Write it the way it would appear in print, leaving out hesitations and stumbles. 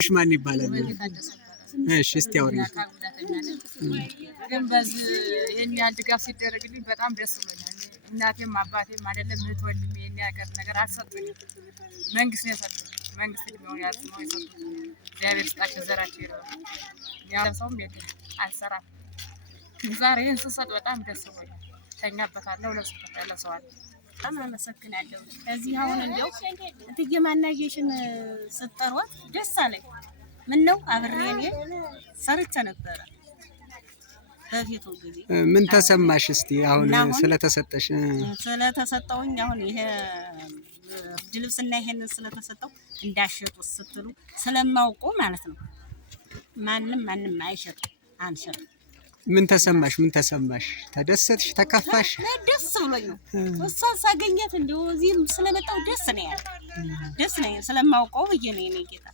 ማን ይባላል? እሺ እስቲ አውሪኝ። ግን በዚህ ይሄን ያህል ድጋፍ ሲደረግልኝ በጣም ደስ ብሎኛል። እናቴም አባቴም አይደለም እህት ወንድሜ ይሄን ያገር ነገር አልሰጡኝም። መንግስት ነው የሰጡኝ። መንግስት ሊሆን ያልኩ ነው የሰጡኝ። እግዚአብሔር ይስጣቸው ዘራቸው ይረው። ያው ሰውም የለም አልሰራም። ዛሬ ይህን ስሰጥ በጣም ደስ ብሎኛል። ተኛበታለሁ ለሰዋል በጣም አመሰግናለሁ። እዚህ አሁን እንደው እትዬ ማናየሽን ስጠሯት ደስ አለኝ። ምን ነው አብሬ እኔ ሰርቼ ነበረ በፊቱ ጊዜ። ምን ተሰማሽ እስቲ አሁን ስለተሰጠሽ? ስለተሰጠውኝ አሁን ይሄ ብርድ ልብስና ይሄንን ስለተሰጠው እንዳሸጡት ስትሉ ስለማውቁ ማለት ነው። ማንም አይሸጥም አንሸጥም። ምን ተሰማሽ? ተደሰትሽ? ተከፋሽ? ደስ ብሎኝ ነው እሷን ሳገኘት እንደው እዚህም ስለመጣው ደስ ነው ያለ። ደስ ነው ስለማውቀው ብዬ ነው የኔ ጌታ